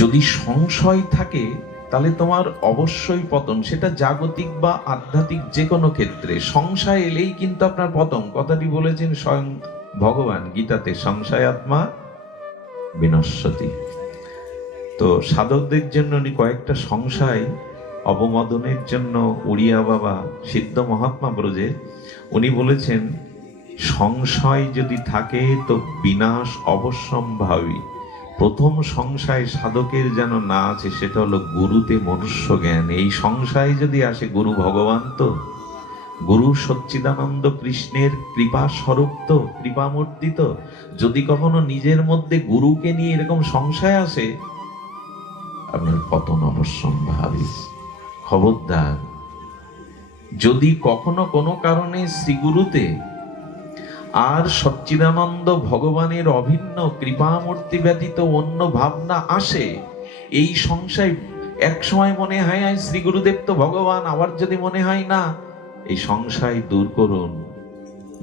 যদি সংশয় থাকে তাহলে তোমার অবশ্যই পতন, সেটা জাগতিক বা আধ্যাত্মিক যে কোনো ক্ষেত্রে। সংশয় এলেই কিন্তু আপনার পতন। কথাটি বলেছেন স্বয়ং ভগবান গীতাতে, সংশয় আত্মা বিনশ্যতি। তো সাধকদের জন্য উনি কয়েকটা সংশয় অবমোদনের জন্য উড়িয়া বাবা সিদ্ধ মহাত্মা ব্রজে উনি বলেছেন, সংশয় যদি থাকে তো বিনাশ অবশ্যম্ভাবী। প্রথম সংশয় সাধকের যেন না আছে সেটা হলো গুরুতে মনুষ্য জ্ঞান। এই সংশয় যদি আসে, গুরু ভগবান তো, গুরু সচ্চিদানন্দ কৃষ্ণের কৃপা স্বরূপ তো, কৃপামূর্তি তো, যদি কখনো নিজের মধ্যে গুরুকে নিয়ে এরকম সংশয় আসে, আপনার পতন অবশ্যম্ভাবী। খবরদার, যদি কখনো কোনো কারণে শ্রীগুরুতে আর সচ্চিদানন্দ ভগবানের অভিন্ন কৃপামূর্তি ব্যতীত অন্য ভাবনা আসে, এই সংশয় এক সময় মনে হয় শ্রী গুরুদেব তো ভগবান, আবার যদি মনে হয় না, এই সংশয় দূর করুন।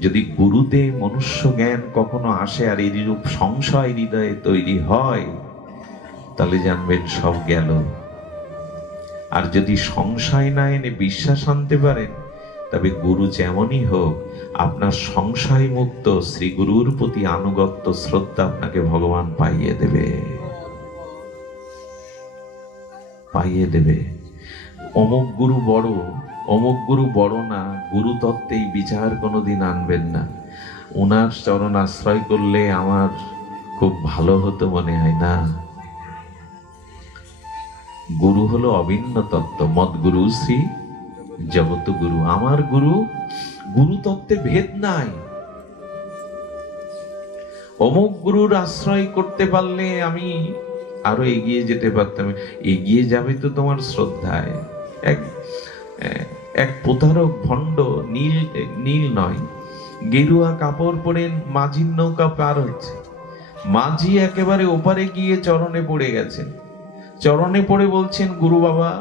যদি গুরুতে মনুষ্য জ্ঞান কখনো আসে আর এইরূপ সংশয় হৃদয়ে তৈরি হয়, তাহলে জানবেন সব গেল। আর যদি সংশয় না এনে বিশ্বাস আনতে পারেন, তবে গুরু যেমনই হোক, আপনার সংশয় মুক্ত শ্রী গুরুর প্রতি আনুগত্য শ্রদ্ধা আপনাকে ভগবান পাইয়ে দেবে, পাইয়ে দেবে। অমুক গুরু বড়, অমুক গুরু বড় না, গুরু তত্ত্বেই বিচার কোনোদিন আনবেন না। ওনার চরণ আশ্রয় করলে আমার খুব ভালো হতো মনে হয় না। গুরু হলো অভিন্ন তত্ত্ব। মদ গুরু শ্রী জগত গুরু, আমার গুরু। গুরু তত্ত্বে ভেদ নাই। অমুক গুরুর আশ্রয় করতে পারলে আমি আরো এগিয়ে যেতে পারতাম। এগিয়ে যাবে তো তোমার শ্রদ্ধায়। এক এক প্রতারক ভণ্ড, নীল নীল নয়, গেরুয়া কাপড় পরে মাঝির নৌকা পার হচ্ছে। মাঝি একেবারে ওপারে গিয়ে চরণে পড়ে গেছেন। চরণে পড়ে বলছেন, গুরু বাবা,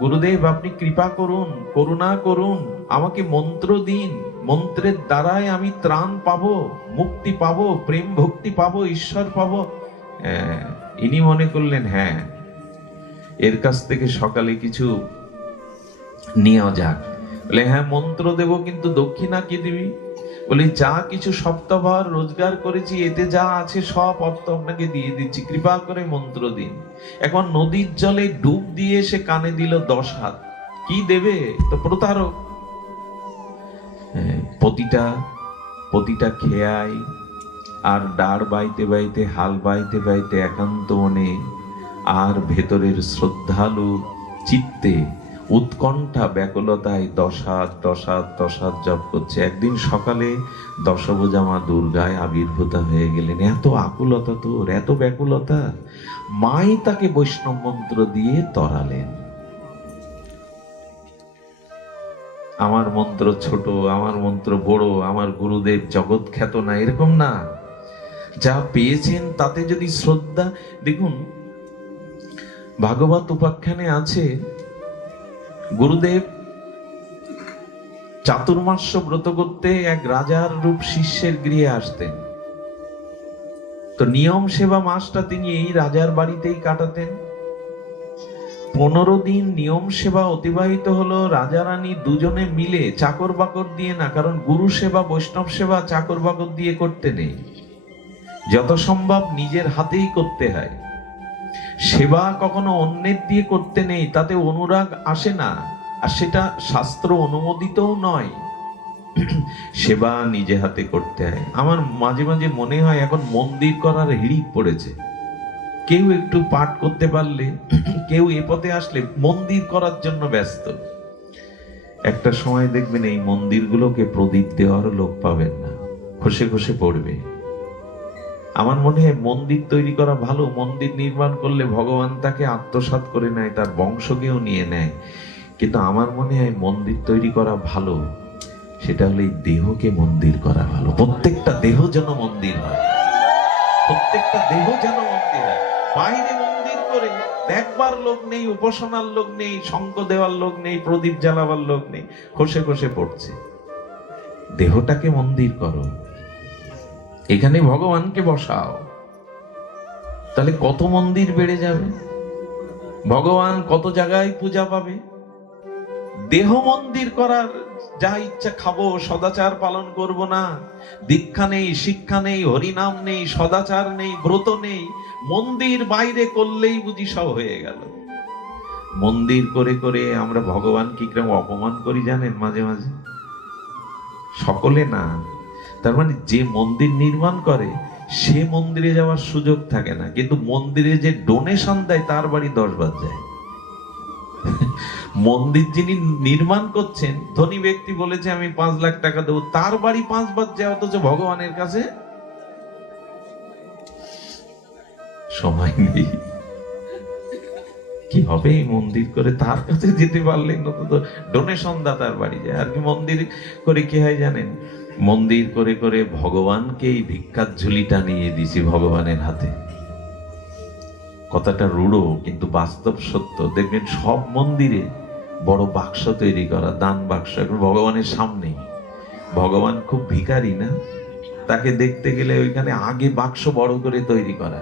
গুরুদেব আপনি কৃপা করুন, করুণা করুন, আমাকে মন্ত্র দিন, মন্ত্রের দ্বারাই আমি ত্রাণ পাবো, মুক্তি পাবো, প্রেম ভক্তি পাবো, ঈশ্বর পাবো। ইনি মনে করলেন হ্যাঁ, এর কাছ থেকে সকালে কিছু নেওয়া যাক। বলে হ্যাঁ মন্ত্র দেব, কিন্তু দক্ষিণা কি দিবি? বলে যা কিছু সপ্তাহবার রোজগার করেছি, এতে যা আছে সব অর্থ আপনাকে দিয়ে দিচ্ছি, কৃপা করে মন্ত্র দিন। এখন নদীর জলে ডুব দিয়ে সে কানে দিল 10 হাত। কি দেবে? তো প্রতারক। প্রতিটা খেয়াই আর দাঁড় বাইতে বাইতে, হাল বাইতে বাইতে একান্ত মনে আর ভেতরের শ্রদ্ধালু চিত্তে উৎকণ্ঠা ব্যাকুলতায় 10 হাত 10 হাত 10 হাত জপ করছে। একদিন সকালে দশভুজা মা দুর্গায় আবির্ভূতা হয়ে গেলেন। এত আকুলতা তোর, এত ব্যাকুলতা, মাই তাকে বৈষ্ণব মন্ত্র দিয়ে তরালেন। আমার মন্ত্র ছোট, আমার মন্ত্র বড়, আমার গুরুদেব জগৎ খ্যাত না, এরকম না। যা পেয়েছেন তাতে যদি শ্রদ্ধা, দেখুন ভাগবত উপাখ্যানে আছে, গুরুদেব চাতুর্মাস্য ব্রত করতে এক রাজার রূপ শিষ্যের গৃহে আসতেন। তো নিয়ম সেবা মাসটা তিনি এই রাজার বাড়িতেই কাটাতেন। 15 দিন নিয়ম সেবা অতিবাহিত হলো রাজা রানী দুজনে মিলে, চাকর বাকর দিয়ে না, কারণ গুরু সেবা বৈষ্ণব সেবা চাকর বাকর দিয়ে করতে নেই, যত সম্ভব নিজের হাতেই করতে হয়। সেবা কখনো অন্যের দিয়ে করতে নেই, তাতে অনুরাগ আসে না, আর সেটা শাস্ত্র অনুমোদিতও নয়। সেবা নিজে হাতে করতে হয়। আমার মাঝে মাঝে মনে হয় এখন মন্দির করার হিড়িক পড়েছে। কেউ একটু পাঠ করতে পারলে, কেউ এ পথে আসলে মন্দির করার জন্য ব্যস্ত। একটা সময় দেখবেন এই মন্দিরগুলোকে প্রদীপ দেওয়ার লোক পাবেন না, খসে খসে পড়বে। আমার মনে হয় মন্দির তৈরি করা ভালো। মন্দির নির্মাণ করলে ভগবান তাকে আত্মসাৎ করে নেয়, তার বংশকেও নিয়ে নেয়। কিন্তু আমার মনে হয় মন্দির তৈরি করা ভালো, সেটা হলো এই দেহকে মন্দির করা ভালো। প্রত্যেকটা দেহ যেন মন্দির হয়, প্রত্যেকটা দেহ যেন মন্দির হয়। বাইরে মন্দির করে দেখবার লোক নেই, উপাসনার লোক নেই, শঙ্খ দেওয়ার লোক নেই, প্রদীপ জ্বালাবার লোক নেই, খসে খসে পড়ছে। দেহটাকে মন্দির করো, এখানে ভগবানকে বসাও। তাহলে কত মন্দির বেড়ে যাবে, ভগবান কত জায়গায় পূজা পাবে। দেহ মন্দির করার যা ইচ্ছা খাবো, সদাচার পালন করব না, দীক্ষা নেই, শিক্ষা নেই, হরিনাম নেই, সদাচার নেই, ব্রত নেই, মন্দির বাইরে করলেই বুঝি সব হয়ে গেল। মন্দির করে করে আমরা ভগবানকে কিরকম অপমান করি জানেন মাঝে মাঝে? সকলে না, তার মানে যে মন্দির নির্মাণ করে সে মন্দিরে যাওয়ার সুযোগ থাকে না, কিন্তু মন্দিরে যে ডোনেশন দেয় তার বাড়ি 10 বার যায়। মন্দির যিনি নির্মাণ করছেন, ধনী ব্যক্তি বলেছে আমি 5 লাখ টাকা দেবো, তার বাড়ি 5 বার যায়, অথচ ভগবানের কাছে সময় নেই। কি হবে এই মন্দির করে? তার কাছে যেতে পারলে তো ডোনেশন দাতার বাড়ি যায়। আর কি মন্দির করে কি হয় জানেন? মন্দির করে করে ভগবানকে এই ভিক্ষার ঝুলিটা নিয়ে দিছি ভগবানের হাতে। কথাটা রূঢ় কিন্তু বাস্তব সত্য। দেখবেন সব মন্দিরে বড় বাক্স তৈরি করা, দান বাক্স, এখন ভগবানের সামনেই। ভগবান খুব ভিখারি না, তাকে দেখতে গেলে ওইখানে আগে বাক্স বড় করে তৈরি করা।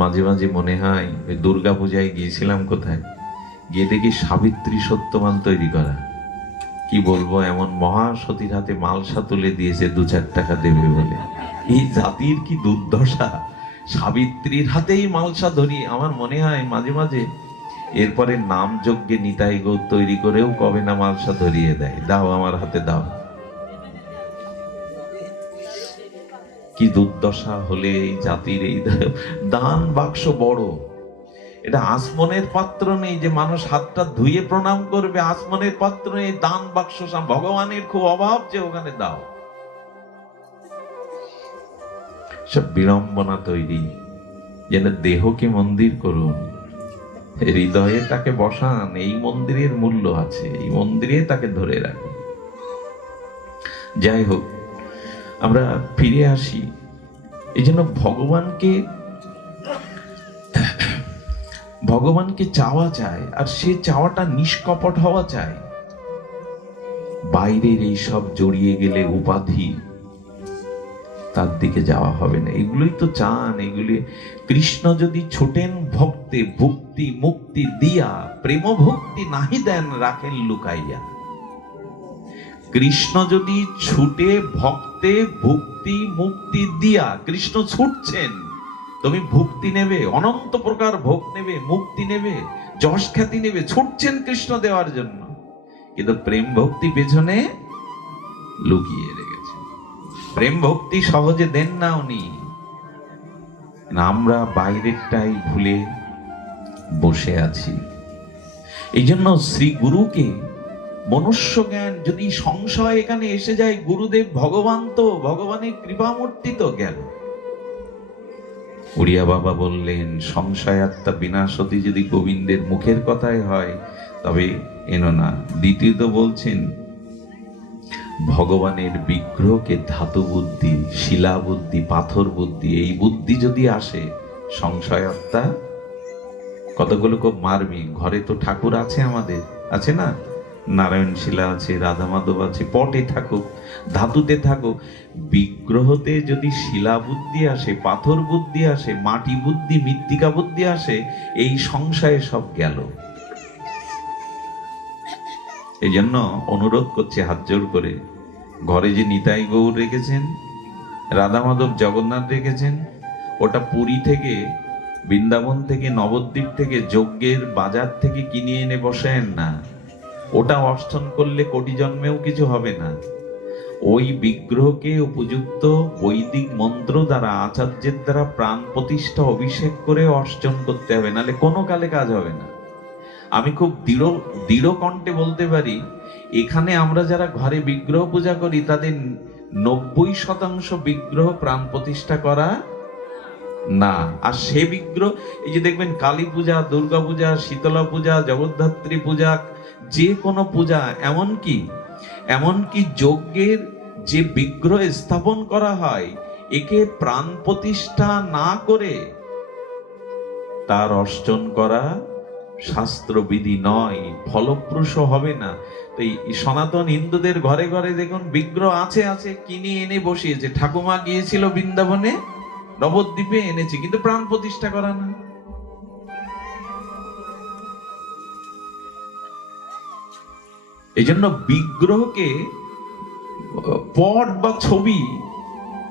মাঝে মাঝে মনে হয় ওই দুর্গা পূজায় গিয়েছিলাম কোথায়, গিয়ে দেখি সাবিত্রী সত্যবান তৈরি করা। কি বলবো, এমন মহাসতীর হাতে মালসা তুলে দিয়েছে 2-4 টাকা দেবে বলে। এই জাতির কি দুর্দশা! সাবিত্রীর হাতেই মালসা ধরি। আমার মনে হয় মাঝে মাঝে এরপরে নাম যজ্ঞে নিতাই গৌর তৈরি করেও কবে না মালসা ধরিয়ে দেয়, দাও আমার হাতে দাও। কি দুর্দশা হলে এই জাতির! এই দান বাক্স বড়, এটা আসমনের পাত্র নেই যে মানুষ হাতটা ধুয়ে প্রণাম করবে, আসমনের পাত্র নেই, দান বাক্স ভগবানের খুব অভাব যে ওখানে দাও। সব বিড়ম্বনা তৈরি। যেন দেহকে মন্দির করুন, হৃদয়ে তাকে বসান, এই মন্দিরের মূল্য আছে, এই মন্দিরে তাকে ধরে রাখুন। যাই হোক, আমরা ফিরে আসি। এই জন্য ভগবানকে চাওয়া চায়, আর সে চাওয়াটা নিষ্কপট হওয়া চায়। বাইরের এই সব জড়িয়ে গেলে উপাধি, তার দিকে যাওয়া হবে না। এগুলোই তো চান, এগুলি। কৃষ্ণ যদি ছোটেন ভক্তে ভক্তি মুক্তি দিয়া, প্রেম ভক্তি নাহি দেন রাখেন লুকাইয়া। কৃষ্ণ যদি ছুটে ভক্তে ভক্তি মুক্তি দিয়া, কৃষ্ণ ছুটছেন, তুমি ভক্তি নেবে, অনন্ত প্রকার ভোগ নেবে, মুক্তি নেবে, যশ খ্যাতি নেবে, ছুটছেন কৃষ্ণ দেওয়ার জন্য, কিন্তু প্রেম ভক্তি পেছনে লুকিয়ে রেখেছে। প্রেম ভক্তি সহজে দেন না উনি। আমরা বাইরেরটাই ভুলে বসে আছি। এই জন্য শ্রী গুরুকে মনুষ্য জ্ঞান যদি সংশয় এখানে এসে যায়, গুরুদেব ভগবান তো, ভগবানের কৃপামূর্তি তো গেল। উড়িয়া বাবা বললেন, সংশয়াত্মা বিনাশতি যদি গোবিন্দের মুখের কথাই হয় তবে এনো না। দ্বিতীয়ত বলছেন, ভগবানের বিগ্রহকে ধাতু বুদ্ধি, শিলা বুদ্ধি, পাথর বুদ্ধি, এই বুদ্ধি যদি আসে, সংশয়াত্মা কতগুলো খুব মারবি। ঘরে তো ঠাকুর আছে আমাদের, আছে না? নারায়ণ শিলা আছে, রাধা মাধব আছে, পটে থাকুক, ধাতুতে থাকুক, বিগ্রহতে যদি শিলা বুদ্ধি আসে, পাথর বুদ্ধি আসে, মাটি বুদ্ধি, মৃত্তিকা বুদ্ধি আসে, এই সংশয়ে সব গেল। এই জন্য অনুরোধ করছে হাত জোর করে, ঘরে যে নিতাই গৌর রেখেছেন, রাধা মাধব, জগন্নাথ রেখেছেন, ওটা পুরী থেকে, বৃন্দাবন থেকে, নবদ্বীপ থেকে, যজ্ঞের বাজার থেকে কিনে এনে বসেন না। ওটা অর্চন করলে কোটি জন্মেও কিছু হবে না। ওই বিগ্রহকে উপযুক্ত বৈদিক মন্ত্র দ্বারা, আচার্যের দ্বারা প্রাণ প্রতিষ্ঠা অভিষেক করে অর্চন করতে হবে, নাহলে কোনো কালে কাজ হবে না। আমি খুব দৃঢ় কণ্ঠে বলতে পারি, এখানে আমরা যারা ঘরে বিগ্রহ পূজা করি তাদের 90% বিগ্রহ প্রাণ প্রতিষ্ঠা করা না। আর সে বিগ্রহ, এই যে দেখবেন কালী পূজা, দুর্গা পূজা, শীতলা পূজা, জগদ্ধাত্রী পূজা, যে কোনো পূজা, এমনকি যজ্ঞের যে বিগ্রহ স্থাপন করা হয়, একে প্রাণ প্রতিষ্ঠা না করে তার অর্চন করা শাস্ত্রবিধি নয়, ফলপ্রসূ হবে না। তো এই সনাতন হিন্দুদের ঘরে ঘরে দেখুন বিগ্রহ আছে, কিনে এনে বসিয়েছে। ঠাকুমা গিয়েছিল বৃন্দাবনে, নবদ্বীপে এনেছে, কিন্তু প্রাণ প্রতিষ্ঠা করা না। এই জন্য বিগ্রহকে পট বা ছবি,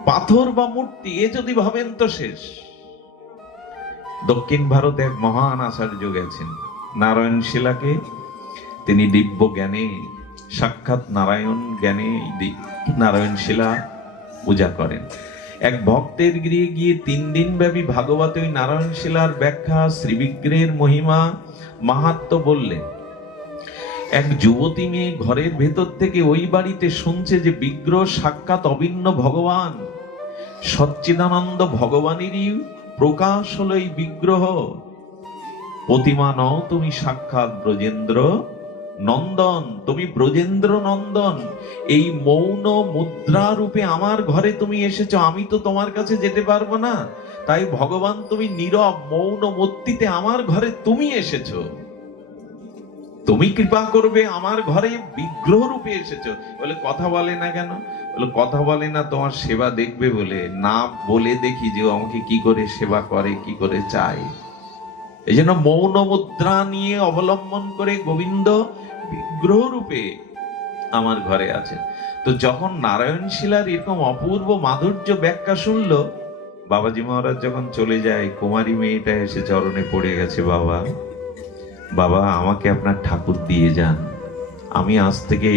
পাথর বা মূর্তি এ যদি ভাবেন তো শেষ। দক্ষিণ ভারতে এক মহান আচার্য গেছেন, নারায়ণ শিলাকে তিনি দিব্য জ্ঞানে, সাক্ষাৎ নারায়ণ জ্ঞানে নারায়ণ শিলা পূজা করেন। এক ভক্তের গৃহে গিয়ে 3 দিন ব্যাপী ভাগবতে ওই নারায়ণ শিলার ব্যাখ্যা, শ্রীবিগ্রহের মহিমা, মাহাত্ম্য বললেন। এক যুবতী মেয়ে ঘরের ভেতর থেকে ওই বাড়িতে শুনছে যে বিগ্রহ সাক্ষাৎ অভিন্ন ভগবান, সচ্চিদানন্দ ভগবানেরই প্রকাশ হলো এই বিগ্রহ। প্রতিমা নও তুমি, সাক্ষাৎ ব্রজেন্দ্র নন্দন, তুমি ব্রজেন্দ্র নন্দন। এই মৌন মুদ্রা রূপে আমার ঘরে তুমি এসেছো, আমি তো তোমার কাছে যেতে পারবো না, তাই ভগবান তুমি নীরব মৌন মূর্তিতে আমার ঘরে তুমি এসেছো, তুমি কৃপা করবে, আমার ঘরে বিগ্রহ রূপে এসেছো। বলে কথা বলে না কেন? বলে কথা বলে না তোমার সেবা দেখবে বলে, না বলে দেখি যে আমাকে কি করে সেবা করে, কি করে চায়। এই জন্য মৌন মুদ্রা নিয়ে অবলম্বন করে গোবিন্দ বিগ্রহ রূপে আমার ঘরে আছে। তো যখন নারায়ণ শিলার এরকম অপূর্ব মাধুর্য ব্যাখ্যা শুনলো, বাবাজি মহারাজ যখন চলে যায়, কুমারী মেয়েটা এসে চরণে পড়ে গেছে, বাবা বাবা আমাকে আপনার ঠাকুর দিয়ে যান, আমি আজ থেকে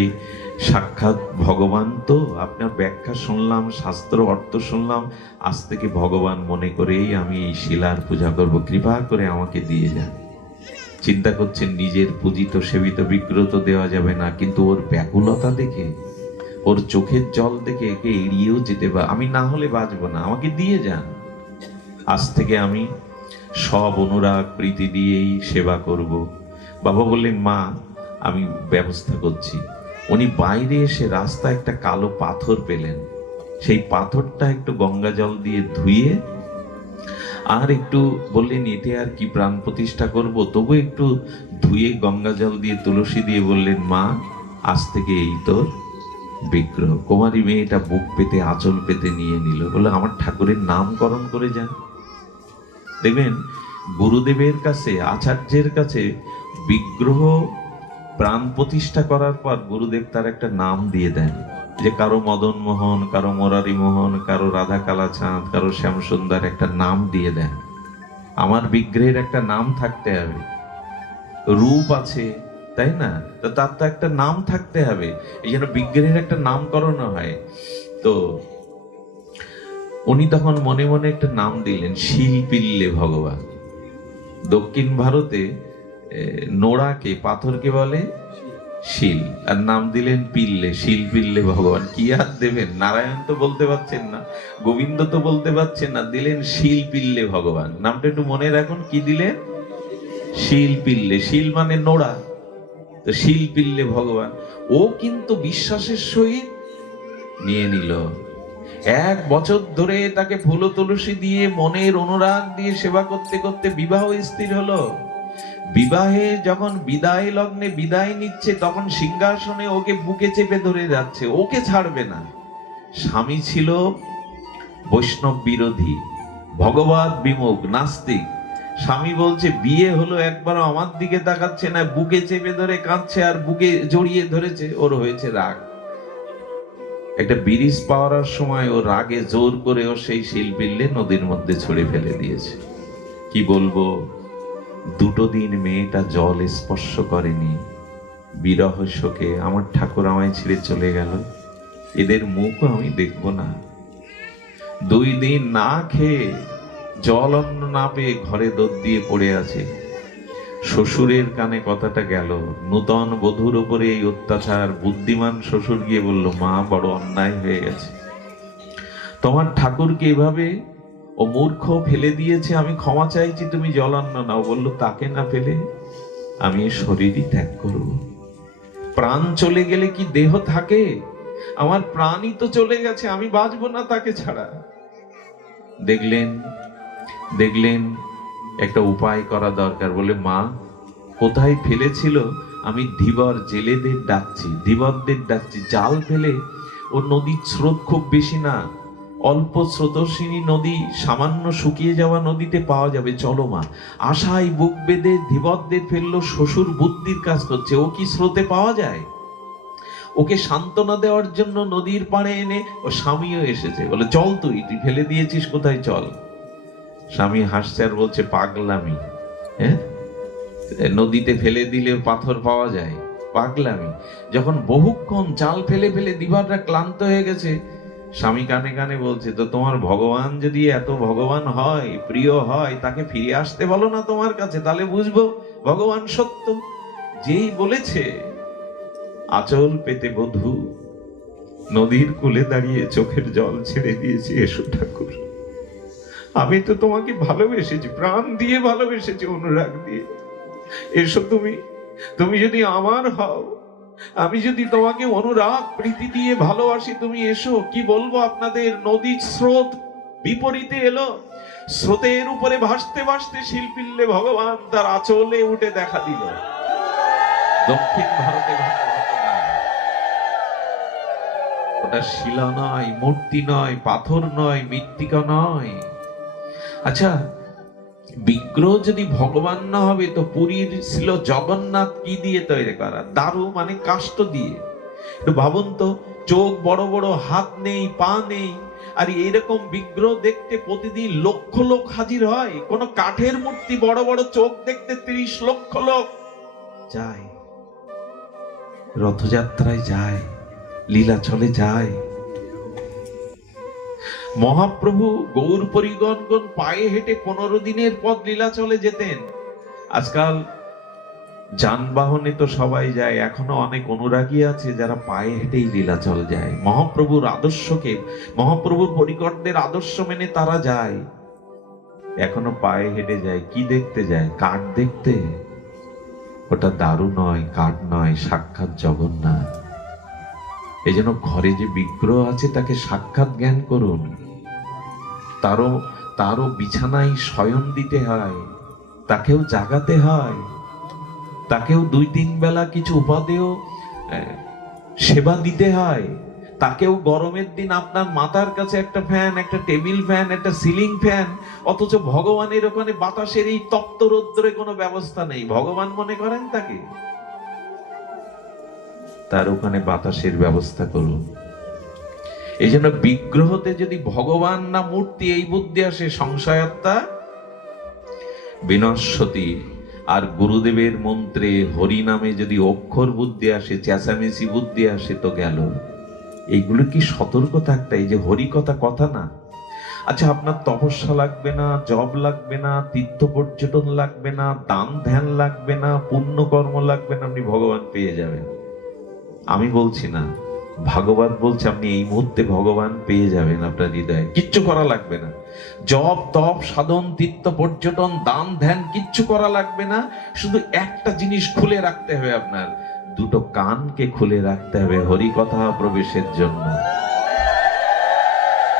সাক্ষাৎ ভগবান, তো আপনার ব্যাখ্যা শুনলাম, শাস্ত্র অর্থ শুনলাম, আজ থেকে ভগবান মনে করেই আমি এই শিলার পূজা করব, কৃপা করে আমাকে দিয়ে যান। চিন্তা করছেন নিজের পূজিত সেবিত বিগ্রহ তো দেওয়া যাবে না, কিন্তু ওর ব্যাকুলতা দেখে, ওর চোখের জল দেখে একে এড়িয়েও যেতে পারে, আমি না হলে বাঁচবো না, আমাকে দিয়ে যান, আজ থেকে আমি সব অনুরাগ প্রীতি দিয়েই সেবা করব। বাবা বললেন, মা আমি ব্যবস্থা করছি। উনি বাইরে এসে রাস্তায় একটা কালো পাথর পেলেন, সেই পাথরটা একটু গঙ্গা জল দিয়ে ধুয়ে, আর একটু বললেন এতে আর কি প্রাণ প্রতিষ্ঠা করব, তবু একটু ধুয়ে গঙ্গা জল দিয়ে তুলসী দিয়ে বললেন, মা আজ থেকে এই তোর বিগ্রহ। কুমারী মেয়েটা বুক পেতে আঁচল পেতে নিয়ে নিল, বলে আমার ঠাকুরের নামকরণ করে যান। দেখবেন গুরুদেবের কাছে, আচার্যের কাছে বিগ্রহ প্রাণ প্রতিষ্ঠা করার পর গুরুদেব তার একটা নাম দিয়ে দেন, যে কারো মদন মোহন, কারো মুরারি মোহন, কারো রাধা কালাচাঁদ, কারো শ্যামসুন্দর, একটা নাম দিয়ে দেন। আমার বিগ্রহের একটা নাম থাকতে হবে, রূপ আছে তাই না, তো তার তো একটা নাম থাকতে হবে, এই জন্য বিগ্রহের একটা নামকরণ হয়। তো উনি তখন মনে মনে একটা নাম দিলেন, শিলপিল্লে ভগবান। দক্ষিণ ভারতে নোড়াকে, পাথরকে বলে শিল, আর নাম দিলেন পিল্লে, শিলপিল্লে ভগবান। কি আর দেবেন, নারায়ণ তো বলতে পারছেন না, গোবিন্দ তো বলতে পারছেন না, দিলেন শিলপিল্লে ভগবান। নামটা একটু মনে রাখুন, কি দিলেন? শিলপিল্লে, শিল মানে নোড়া, তো শিলপিল্লে ভগবান। ও কিন্তু বিশ্বাসের সহিত নিয়ে নিল। 1 বছর ধরে তাকে ফুল তুলসী দিয়ে, মনের অনুরাগ দিয়ে সেবা করতে করতে বিবাহ স্থির হলো। বিবাহে যখন বিদায় লগ্নে বিদায় নিচ্ছে, তখন সিংহাসনে ওকে বুকে চেপে ধরে যাচ্ছে, ওকে ছাড়বে না। স্বামী ছিল বৈষ্ণব বিরোধী, ভগবত বিমুখ, নাস্তিক। স্বামী বলছে বিয়ে হলো, একবারও আমার দিকে তাকাচ্ছে না, বুকে চেপে ধরে কাঁদছে আর বুকে জড়িয়ে ধরেছে। ওর হয়েছে রাগ, একটা ব্রিজ পাওয়ার সময় ও রাগে জোর করে ও সেই শিলপিল্লে নদীর মধ্যে ছুঁড়ে ফেলে দিয়েছে। কি বলবো, 2 দিন মেয়েটা জল স্পর্শ করেনি, বিরহ শোকে আমার ঠাকুর আমায় ছেড়ে চলে গেল, এদের মুখও আমি দেখবো না। 2 দিন না খেয়ে, জল অন্ন না পেয়ে ঘরে দৌড় দিয়ে পড়ে আছে। শ্বশুরের কানে কথাটা গেল, নূতন বধূর উপরে এই অত্যাচার। বুদ্ধিমান শ্বশুর গিয়ে বলল, মা বড় অন্যায় হয়ে গেছে, তোমার ঠাকুরকে এভাবে ও মূর্খ ফেলে দিয়েছে, আমি ক্ষমা চাইছি, তুমি জলান্ন নাও। বলল, তাকে না ফেলে আমি এই শরীরই ত্যাগ করব। প্রাণ চলে গেলে কি দেহ থাকে? আমার প্রাণই তো চলে গেছে, আমি বাঁচবো না তাকে ছাড়া। দেখলেন একটা উপায় করা দরকার। বলে, মা কোথায় ফেলেছিল, আমি ধীবর জেলেদের ডাকছি, ধীবরদের ডাকছি, জাল ফেলে। ও নদীর স্রোত খুব বেশি না, অল্প স্রোতস্বিনী নদী, সামান্য শুকিয়ে যাওয়া নদীতে পাওয়া যাবে, চলো মা। আশায় বুক বেঁধে ধীবরদের ফেললো, শ্বশুর বুদ্ধির কাজ করছে, ও কি স্রোতে পাওয়া যায়? ওকে সান্ত্বনা দেওয়ার জন্য নদীর পাড়ে এনে ও স্বামীও এসেছে, বলে চল, তুই ফেলে দিয়েছিস কোথায়, চল। স্বামী হাসছে আর বলছে, পাগলামি। হ্যাঁ, নদীতে ফেলে দিলে পাথর পাওয়া যায়, পাগলামি। যখন বহুক্ষণ জাল ফেলে ফেলে দিবাররা ক্লান্ত হয়ে গেছে, স্বামী কানে কানে বলছে, তো তোমার ভগবান যদি এত ভগবান হয়, প্রিয় হয়, তাকে ফিরে আসতে বলো না তোমার কাছে, তাহলে বুঝবো ভগবান সত্য। যেই বলেছে, আঁচল পেতে বধূ নদীর কূলে দাঁড়িয়ে চোখের জল ছেড়ে দিয়েছে, এসো ঠাকুর, আমি তো তোমাকে ভালোবেসেছি, প্রাণ দিয়ে ভালোবেসেছি, অনুরাগ দিয়ে, এসো তুমি, তুমি যদি আমার হও, আমি যদি তোমাকে অনুরাগ প্রীতি দিয়ে ভালোবাসি, তুমি এসো। কি বলবো আপনাদের, নদীর স্রোত বিপরীতে এলো, স্রোতের উপরে ভাসতে ভাসতে শিল্পিল্লে ভগবান তার আঁচলে উঠে দেখা দিল। দক্ষিণ ভারতে ওটা শিলা নয়, মূর্তি নয়, পাথর নয়, মৃত্তিকা নয়। আচ্ছা, বিগ্রহ যদি ভগবান না হবে, তো পুরীর ছিল জগন্নাথ কি দিয়ে তৈরি করা? দারু, মানে কাষ্ঠ দিয়ে। একটু ভাবুন তো, চোখ বড় বড়, হাত নেই, পা নেই, আর এরকম বিগ্রহ দেখতে প্রতিদিন লক্ষ লোক হাজির হয়। কোন কাঠের মূর্তি বড় বড় চোখ দেখতে 30 লক্ষ লোক যায়, রথযাত্রায় যায়, লীলাচলে যায়। মহাপ্রভু গৌর পরিগণগণ পায়ে হেঁটে 15 দিনের পথ লীলাচলে যেতেন। আজকাল যানবাহনে তো সবাই যায়, এখনো অনেক অনুরাগী আছে যারা পায়ে হেঁটেই লীলাচল যায়। মহাপ্রভুর আদর্শকে, মহাপ্রভুর পরিকরদের আদর্শ মেনে তারা যায়, এখনো পায়ে হেঁটে যায়। কি দেখতে যায়? কাঠ দেখতে। ওটা দারু নয়, কাঠ নয়, সাক্ষাৎ জগন্নাথ। এই জন্য ঘরে যে বিগ্রহ আছে তাকে সাক্ষাৎ জ্ঞান করুন। তারও বিছানায় শয়ন দিতে হয়, তাকেও জাগাতে হয়, তাকেও 2-3 বেলা কিছু উপাদেয় সেবা দিতে হয়, তাকেও গরমের দিন আপনার মাথার কাছে একটা ফ্যান, একটা টেবিল ফ্যান, একটা সিলিং ফ্যান, অথচ ভগবানের ওখানে বাতাসের এই তপ্ত রৌদ্রে কোনো ব্যবস্থা নেই। ভগবান মনে করেন তাকে? তার ওখানে বাতাসের ব্যবস্থা করুন। এই জন্য বিগ্রহতে যদি ভগবান না মূর্তি এই বুদ্ধি আসে, সংশয়াত্মা বিনশ্বতি। আর গুরুদেবের মন্ত্রে হরি নামে যদি অক্ষর বুদ্ধি আসে, চেঁচামেচি বুদ্ধি আসে, তো গেল। এইগুলো কি সতর্ক থাকতে, এই যে হরি কথা কথা না। আচ্ছা, আপনার তপস্যা লাগবে না, জব লাগবে না, তীর্থ পর্যটন লাগবে না, দান ধ্যান লাগবে না, পুণ্য কর্ম লাগবে না, আপনি ভগবান পেয়ে যাবেন। আমি বলছি না, ভাগবত বলছে আপনি এই মুহূর্তে ভগবান পেয়ে যাবেন আপনার হৃদয়ে, কিচ্ছু করা লাগবে না। জপ তপ সাধন তীর্থ পর্যটন দান ধ্যান কিচ্ছু করা লাগবে না। শুধু একটা জিনিস খুলে রাখতে হবে, আপনার 2টো কানকে খুলে রাখতে হবে হরি কথা প্রবেশের জন্য।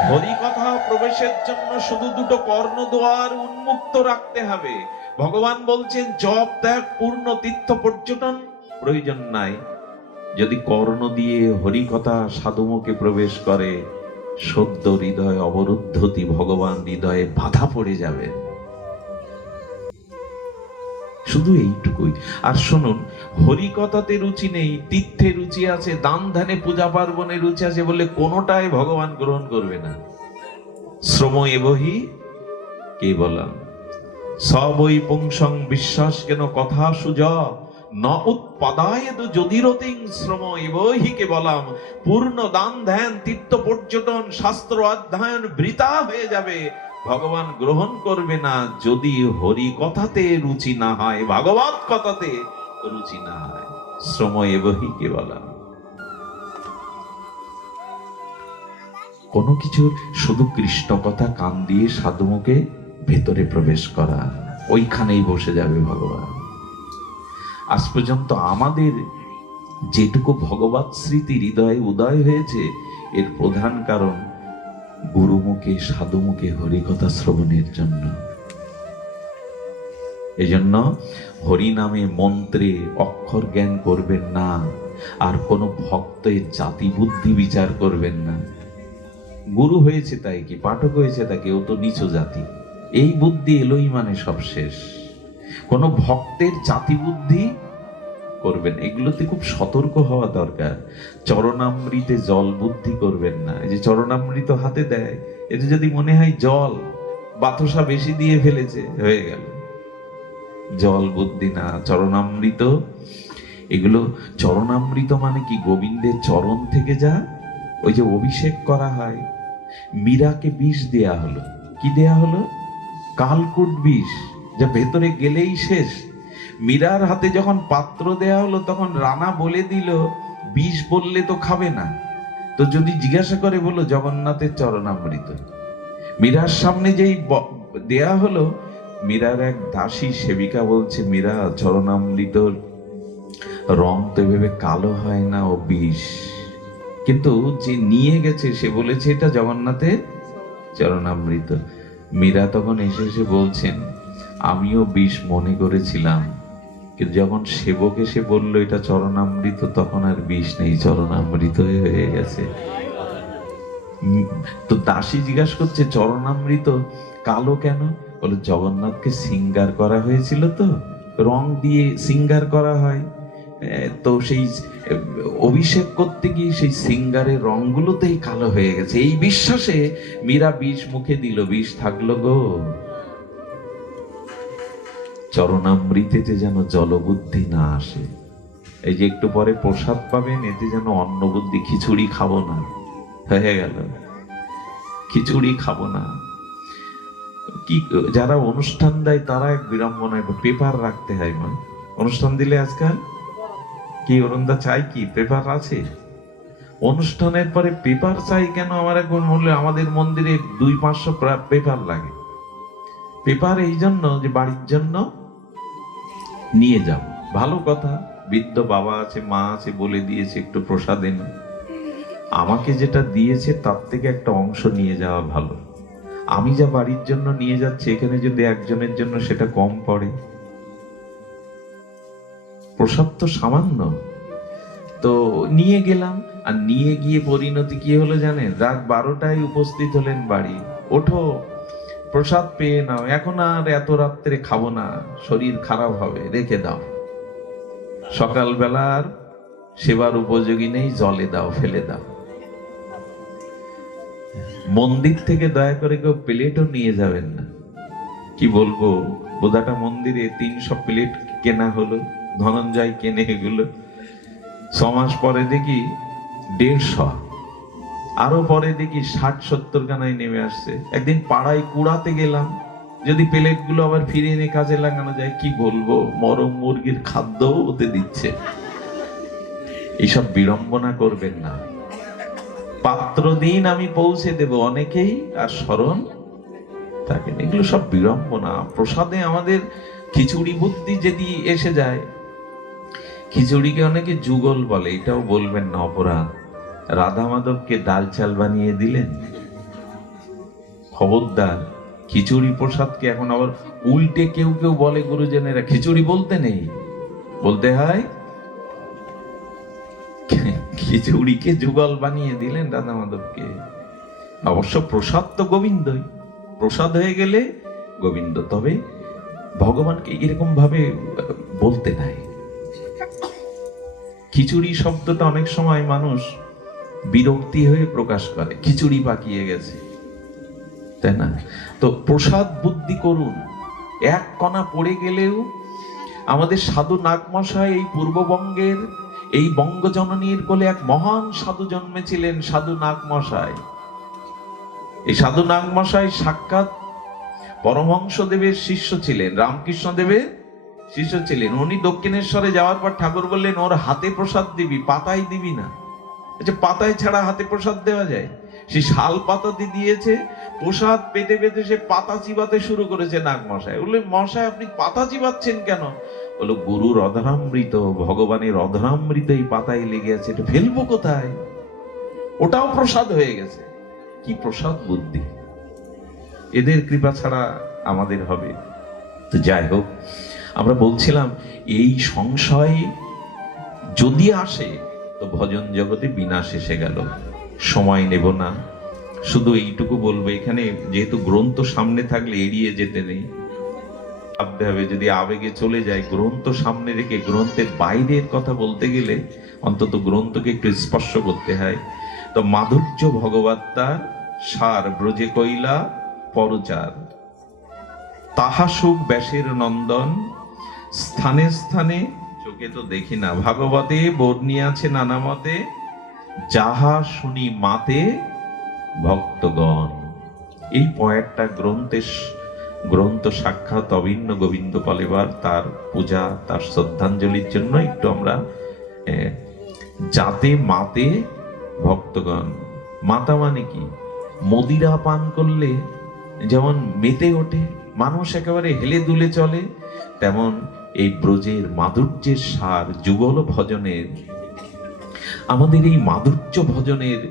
হরি কথা প্রবেশের জন্য শুধু 2টো কর্ণদ্বার উন্মুক্ত রাখতে হবে। ভগবান বলছেন জপ ত্যাগ পূর্ণ, তীর্থ পর্যটন প্রয়োজন নাই। যদি কর্ণ দিয়ে হরি কথা সাধুমুখে প্রবেশ করে, সদ্য হৃদয় অবরুদ্ধতি, ভগবান হৃদয়ে বাধা পড়ে যাবে। শুধু এইটুকুই। আর শুনুন, হরি কথাতে রুচি নেই, তীর্থে রুচি আছে, দান ধ্যানে পূজা পার্বণে রুচি আছে বলে কোনোটাই ভগবান গ্রহণ করবে না। শ্রম এবহি কেবলম সবই পুংসং বিশ্বাস কেন কথা সুজ ন উৎপাদায়েদ যদিরতিং শ্রম এবহি কেবলম। পূর্ণ দান ধ্যান তীর্থ পর্যটন শাস্ত্র অধ্যয়ন বৃথা হয়ে যাবে, ভগবান গ্রহণ করবে না যদি হরি কথাতে রুচি না হয়, ভাগবত কথাতে রুচি না হয়। শ্রম এবহি কেবলম। কোনো কিছুর শুধু কৃষ্ণ কথা কান দিয়ে সাধুমুখে ভেতরে প্রবেশ করা, ওইখানেই বসে যাবে ভগবান। আজ পর্যন্ত আমাদের যেটুকু ভগবত স্মৃতি হৃদয়ে উদয় হয়েছে, এর প্রধান কারণ গুরুমুখে সাধুমুখে হরিকথা শ্রবণের জন্য। এজন্য হরি নামে মন্ত্রে অক্ষর জ্ঞান করবেন না, আর কোনো ভক্তের জাতি বুদ্ধি বিচার করবেন না। গুরু হয়েছে তাই কি, পাঠক হয়েছে তাকে, ও তো নিচু জাতি, এই বুদ্ধি এলোই মানে সব শেষ। কোনো ভক্তের জাতি বুদ্ধি করবেন, এগুলোতে খুব সতর্ক হওয়া দরকার। চরণামৃতে জল বুদ্ধি করবেন না। এই যে চরণামৃত হাতে দেয়, এতে যদি মনে হয় জল, বাতাসা বেশি দিয়ে ফেলেছে, হয়ে গেল। জল বুদ্ধি না, চরণামৃত। এগুলো চরণামৃত মানে কি, গোবিন্দের চরণ থেকে যা ওই যে অভিষেক করা হয়। মীরাকে বিষ দেয়া হলো, কি দেয়া হলো? কালকুট বিষ, যা ভেতরে গেলেই শেষ। মীরার হাতে যখন পাত্র দেয়া হলো, তখন রানা বলে দিল বিষ বললে তো খাবে না, তো যদি জিজ্ঞাসা করে বলো জগন্নাথের চরণামৃত। মীরার সামনে যেই দেয়া হলো, মীরার এক দাসী সেবিকা বলছে, মীরা, চরণামৃত রং তো এভাবে কালো হয় না, ও বিষ। কিন্তু যে নিয়ে গেছে সে বলেছে এটা জগন্নাথের চরণামৃত। মীরা তখন এসে এসে বলছেন, আমিও বিষ মনে করেছিলাম, কিন্তু যখন সেবক এসে বললো এটা চরণামৃত, তখন আর বিষ নেই, চরণামৃত হয়ে গেছে। তো দাসী জিজ্ঞাসা করছে, চরণামৃত কালো কেন? বলে, জগন্নাথকে সিঙ্গার করা হয়েছিল, তো রং দিয়ে সিঙ্গার করা হয়, তো সেই অভিষেক করতে গিয়ে সেই সিঙ্গারের রংগুলোতেই কালো হয়ে গেছে। এই বিশ্বাসে মীরা বিষ মুখে দিল, বিষ থাকলো গো। চরণামৃতেতে যেন জলবুদ্ধি না আসে। এই যে একটু পরে প্রসাদ পাবেন, এতে যেন অন্ন বুদ্ধি, খিচুড়ি খাবো না, হয়ে গেল, খিচুড়ি খাবো না। কি যারা অনুষ্ঠান দেয় তারা এক বিড়ম্বনায়, পেপার রাখতে হয়। মা অনুষ্ঠান দিলে আজকাল কি অরুণদা চাই কি, পেপার আছে? অনুষ্ঠানের পরে পেপার চাই কেন? আমার একবার বললে, আমাদের মন্দিরে 200-500 পেপার লাগে। পেপার এই জন্য যে বাড়ির জন্য নিয়ে যাও, ভালো কথা, বৃদ্ধ বাবা আছে, মা আছে, বলে দিয়েছে একটু প্রসাদ এনে। আমাকে যেটা দিয়েছে তার থেকে একটা অংশ নিয়ে যাওয়া ভালো। আমি যা বাড়ির জন্য নিয়ে যাচ্ছি, এখানে যদি একজনের জন্য সেটা কম পড়ে। প্রসাদ তো সামান্য, তো নিয়ে গেলাম। আর নিয়ে গিয়ে পরিণতি কি হলো জানেন? রাত 12টায় উপস্থিত হলেন বাড়ি, ওঠো প্রসাদ পেয়ে নাও, এখন আর এত রাত্রে খাবো না, শরীর খারাপ হবে, রেখে দাও। সকালবেলার সেবার উপযোগী নেই, জলে দাও, ফেলে দাও। মন্দির থেকে দয়া করে কেউ প্লেটও নিয়ে যাবেন না। কি বলবো, বোধাটা মন্দিরে 300 প্লেট কেনা হলো, ধনঞ্জয় কেনে এগুলো। 6 মাস পরে দেখি 150, আরো পরে দেখি 60-70 খানায় নেমে আসছে। একদিন পাড়ায় কুড়াতে গেলাম, যদি প্লেট গুলো আবার ফিরে এনে কাজে লাগানো যায়, কি বলবো, মরম মুরগির খাদ্য ওতে দিচ্ছে। এইসব বিড়ম্বনা করবেন না। পাত্র দিন আমি পৌঁছে দেব, অনেকেই আর স্মরণ থাকেন, এগুলো সব বিড়ম্বনা। প্রসাদে আমাদের খিচুড়ি বুদ্ধি যদি এসে যায়, খিচুড়িকে অনেকে যুগল বলে, এটাও বলবেন না, অপরাধ। রাধা মাধবকে ডাল চাল বানিয়ে দিলেন, খবরদার। খিচুড়ি প্রসাদকে এখন আবার উল্টে কেউ কেউ বলে, গুরুজনেরা খিচুড়ি বলতে নেই, বলতে হয় খিচুড়িকে যুগল বানিয়ে দিলেন রাধা মাধবকে। অবশ্য প্রসাদ তো গোবিন্দই, প্রসাদ হয়ে গেলে গোবিন্দ, তবে ভগবানকে এরকম ভাবে বলতে নাই। খিচুড়ি শব্দটা অনেক সময় মানুষ বিরক্তি হয়ে প্রকাশ করে, খিচুড়ি পাকিয়ে গেছে, তাই না? তো প্রসাদ বুদ্ধি করুন। এক কণা পড়ে গেলেও আমাদের সাধু নাগমশাই, এই পূর্ববঙ্গের এই বঙ্গজননীর কোলে এক মহান সাধু জন্মেছিলেন, সাধু নাগমশাই। এই সাধু নাগমশাই সাক্ষাৎ পরমহংস দেবের শিষ্য ছিলেন, রামকৃষ্ণ দেবের শিষ্য ছিলেন। উনি দক্ষিণেশ্বরে যাওয়ার পর ঠাকুর বললেন, ওর হাতে প্রসাদ দিবি, পাতায় দিবি না। আচ্ছা, পাতায় ছাড়া হাতে প্রসাদ দেওয়া যায়? সেই শাল পাতাতে দিয়েছে, প্রসাদ পেতে পেতে সে পাতা চিবাতে শুরু করেছে নাগমশাই। বললে, মশাই আপনি পাতা চিবাচ্ছেন কেন? বলো, গুরুর অধরামৃত, ভগবানের অধরামৃত এই পাতায় লেগে আছে, এটা ফেলবো কোথায়? ওটাও প্রসাদ হয়ে গেছে। কি প্রসাদ বুদ্ধি! এদের কৃপা ছাড়া আমাদের হবে? তো যাই হোক, আমরা বলছিলাম এই সংশয় যদি আসে তো ভজন জগতে বিনাশ এসে গেল। সময় নেব না, শুধু এইটুকু বলবো, এখানে যেহেতু গ্রন্থ সামনে থাকলে এড়িয়ে যেতে নেই, ভাবতে হবে যদি আবেগে চলে যায়, গ্রন্থ সামনে রেখে গ্রন্থের বাইরের কথা বলতে গেলে অন্তত গ্রন্থকে একটু স্পর্শ করতে হয়। তো মাধুর্য ভগবত্তার সার ব্রজে কইলা পরচার, তাহা সুখ ব্যাসের নন্দন, স্থানে স্থানে চোখে তো দেখি না, ভাগবতে বর্ণিয়াছে নানা মতে, যাহা শুনি মাতে ভক্তগণ। এই পয়েরটা গ্রন্থ সাক্ষাৎ অভিন্ন গোবিন্দ পলেবার তার পূজা, তার শ্রদ্ধাঞ্জলির জন্য একটু আমরা যাতে মাতে ভক্তগণ। মাতা মানে কি? মদিরা পান করলে যেমন মেতে ওঠে মানুষ, একেবারে হেলে দুলে চলে, তেমন এই ব্রজের মাধুর্যের সার যুগল ভজনের, আমাদের এই মাধুর্য ভজনের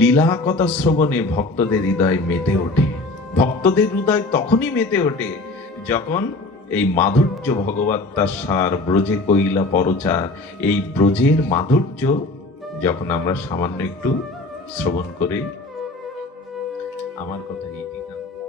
লীলা কথা শ্রবণে ভক্তদের হৃদয় মেতে ওঠে। ভক্তদের হৃদয় তখনই মেতে ওঠে যখন এই মাধুর্য ভগবত্তার সার ব্রজে কইলা পরচার, এই ব্রজের মাধুর্য যখন আমরা সামান্য একটু শ্রবণ করি। আমার কথা এই